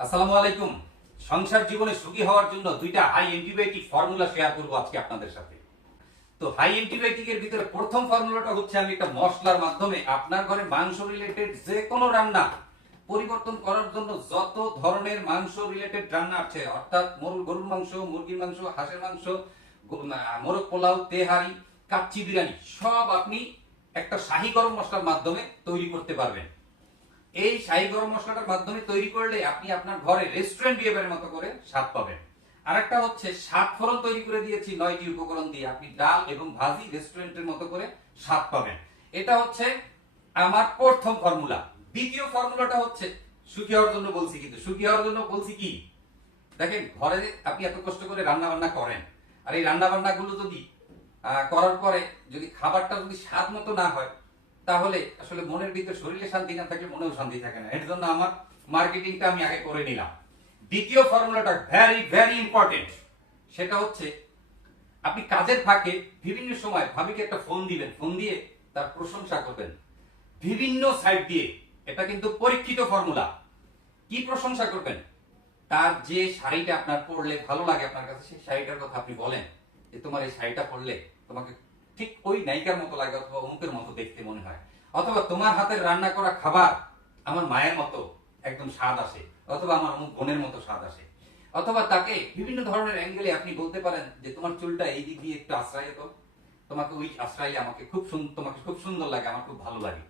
আসসালামু আলাইকুম। সংসার জীবনে সুখী হওয়ার জন্য দুইটা হাই অ্যান্টিবায়োটিক ফর্মুলা শেয়ার করব আজকে আপনাদের সাথে। তো হাই অ্যান্টিবায়োটিকের ভিতরে প্রথম ফর্মুলাটা হচ্ছে আমি একটা মশলার মাধ্যমে আপনার ঘরে মাংস রিলেটেড যে কোনো রান্না পরিবর্তন করার জন্য যত ধরনের মাংস রিলেটেড রান্না আছে, অর্থাৎ গরুর মাংস, মুরগির মাংস, হাঁসের মাংস, মোরগ পোলাও, তেহারি, কাচ্চি বিরিয়ানি সব আপনি একটা শাহী গরম মশলার মাধ্যমে তৈরি করতে পারবেন। এই শাহী গরম মশলাটার মাধ্যমে তৈরি করলে আপনি আপনার ঘরে রেস্টুরেন্ট বিহেভিয়ারের মতো করে স্বাদ পাবেন। আরেকটা হচ্ছে সাত ফোড়ন তৈরি করে দিয়েছি 9টি উপকরণ দিয়ে, আপনি ডাল এবং ভাজি রেস্টুরেন্টের মতো করে স্বাদ পাবেন। এটা হচ্ছে আমার প্রথম ফর্মুলা। দ্বিতীয় ফর্মুলাটা হচ্ছে সুখী হওয়ার জন্য বলছি, কিন্তু সুখী হওয়ার জন্য বলছি কি, দেখেন ঘরে আপনি এত কষ্ট করে রান্না বান্না করেন, আর এই রান্না বান্না গুলো যদি করার পরে যদি খাবারটা যদি স্বাদ মতো না হয়, তাহলে আসলে মনের ভিতরে শরীরে শান্তি না থাকলে মনেও শান্তি থাকে না। এর জন্য আমার মার্কেটিংটা আমি আগে করে নিলাম। দ্বিতীয় ফর্মুলাটা ভেরি ভেরি ইম্পর্টেন্ট। সেটা হচ্ছে আপনি কাজের ফাঁকে বিভিন্ন সময় ভাবিকে একটা ফোন দিবেন, ফোন দিয়ে তার প্রশংসা করবেন বিভিন্ন সাইড দিয়ে। এটা কিন্তু পরীক্ষিত ফর্মুলা। কি প্রশংসা করবেন? তার যে শাড়িটা আপনার পরলে ভালো লাগে আপনার কাছে, সেই শাড়িটার কথা আপনি বলেন যে তোমার এই শাড়িটা পরলে তোমাকে ঠিক ওই নায়িকার মতো লাগে, অথবা অমুকের মতো দেখতে মনে হয়, অথবা তোমার হাতের রান্না করা খাবার আমার মায়ের মতো একদম স্বাদ আসে, অথবা আমার অমুক বোনের মতো স্বাদ আসে। অথবা তাকে বিভিন্ন ধরনের অ্যাঙ্গেলে আপনি বলতে পারেন যে তোমার চুলটা এই দিক দিয়ে একটু আশ্রয়, তো তোমাকে ওই আশ্রয় আমাকে তোমাকে খুব সুন্দর লাগে, আমার খুব ভালো লাগে।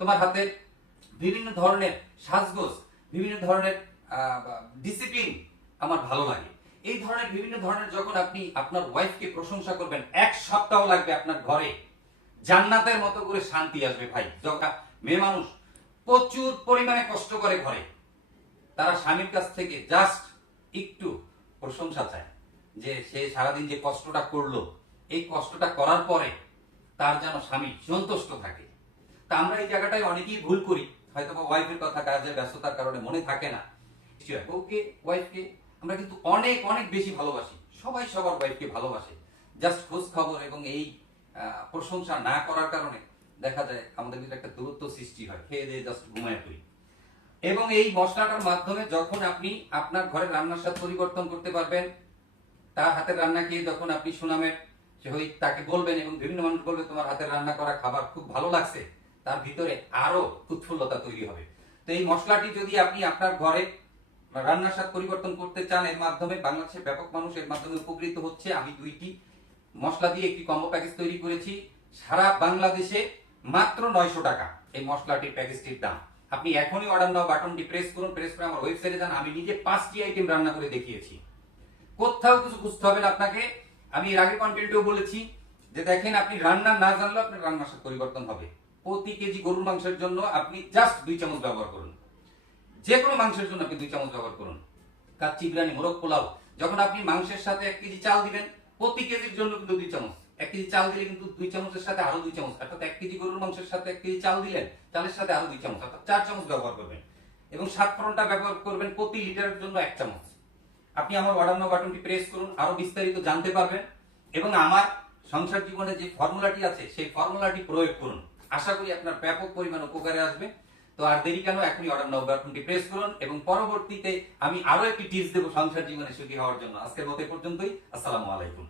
তোমার হাতের বিভিন্ন ধরনের সাজগোজ, বিভিন্ন ধরনের ডিসিপ্লিন আমার ভালো লাগে। এই ধরনের বিভিন্ন ধরনের যখন আপনি আপনার ওয়াইফকে প্রশংসা করবেন, এক সপ্তাহ লাগবে আপনার ঘরে জান্নাতের মতো করে শান্তি আসবে ভাই। যখন মেয়ে মানুষ প্রচুর পরিমাণে কষ্ট করে ঘরে, তারা স্বামীর কাছ থেকে জাস্ট একটু প্রশংসা চায় যে সে সারাদিন যে কষ্টটা করলো, এই কষ্টটা করার পরে তার যেন স্বামী সন্তুষ্ট থাকে। তা আমরা এই জায়গাটায় অনেকেই ভুল করি, হয়তো বা ওয়াইফের কথা কাজের ব্যস্ততার কারণে মনে থাকে না। বউকে ওয়াইফকে আমরা কিন্তু অনেক অনেক বেশি ভালোবাসি, সবাই সবার ওয়াইফকে ভালোবাসে। জাস্ট খোঁজ খবর এবং এই প্রশংসা না করার কারণে দেখা যায় আমাদের ভিতরে একটা দূরত্ব সৃষ্টি হয়, খেয়ে দিয়ে জাস্ট ঘুমায় পড়ি। এবং এই মশলাটার মাধ্যমে যখন আপনি আপনার ঘরের রান্নার স্বাদ পরিবর্তন করতে পারবেন, তার হাতের রান্না খেয়ে যখন আপনি সুনামের তাকে বলবেন এবং বিভিন্ন মানুষ বলবে তোমার হাতের রান্না করা খাবার খুব ভালো লাগছে, তার ভিতরে আরো উৎফুল্লতা তৈরি হবে। তো এই মশলাটি যদি আপনি আপনার ঘরে রান্নার স্বাদ পরিবর্তন করতে চান, এর মাধ্যমে বাংলাদেশের ব্যাপক মানুষ এর মাধ্যমে উপকৃত হচ্ছে। আমি 2টি মশলা দিয়ে একটি কম্বো প্যাকেজ তৈরি করেছি, সারা বাংলাদেশে মাত্র 900 টাকা এই মশলাটির প্যাকেজটির দাম। আপনি এখনই অর্ডার নাও বাটনটি প্রেস করুন, প্রেস করে আমার ওয়েবসাইটে যান। আমি নিজে 5টি আইটেম রান্না করে দেখিয়েছি, কোথাও কিছু বুঝতে হবে না আপনাকে। আমি এর আগে কন্টেন্টেও বলেছি যে দেখেন, আপনি রান্না না জানলেও আপনার রান্নার স্বাদ পরিবর্তন হবে। প্রতি কেজি গরুর মাংসের জন্য আপনি জাস্ট 2 চামচ ব্যবহার করুন, যে কোনো মাংসের জন্য আপনি 2 চামচ ব্যবহার করুন। কাচ্চি বিরিয়ানি, মোরগ পোলাও, যখন আপনি মাংসের সাথে 1 কেজি চাল দিবেন, প্রতি কেজির জন্য কিন্তু 2 চামচ। 1 কেজি চাল দিলে কিন্তু 2 চামচের সাথে আরো 2 চামচ, অর্থাৎ 1 কেজি গরুর মাংসের সাথে 1 কেজি চাল দিলেন, চালের সাথে আরো 2 চামচ, অর্থাৎ 4 চামচ ব্যবহার করবেন। এবং সাত ফোড়নটা ব্যবহার করবেন প্রতি লিটারের জন্য 1 চামচ। আপনি আমার অর্ডার নাও বাটনটি প্রেস করুন, আরো বিস্তারিত জানতে পারবেন। এবং আমার সংসার জীবনে যে ফর্মুলাটি আছে সেই ফর্মুলাটি প্রয়োগ করুন, আশা করি আপনার ব্যাপক পরিমাণ উপকারে আসবে। তো আর দেরি কেন, এখনই অর্ডার নাও বাটনটি প্রেস করুন, এবং পরবর্তীতে আমি আরো একটি টিপস দেবো সংসার জীবনে সুখী হওয়ার জন্য। আজকের মতো পর্যন্তই। আসসালামু আলাইকুম।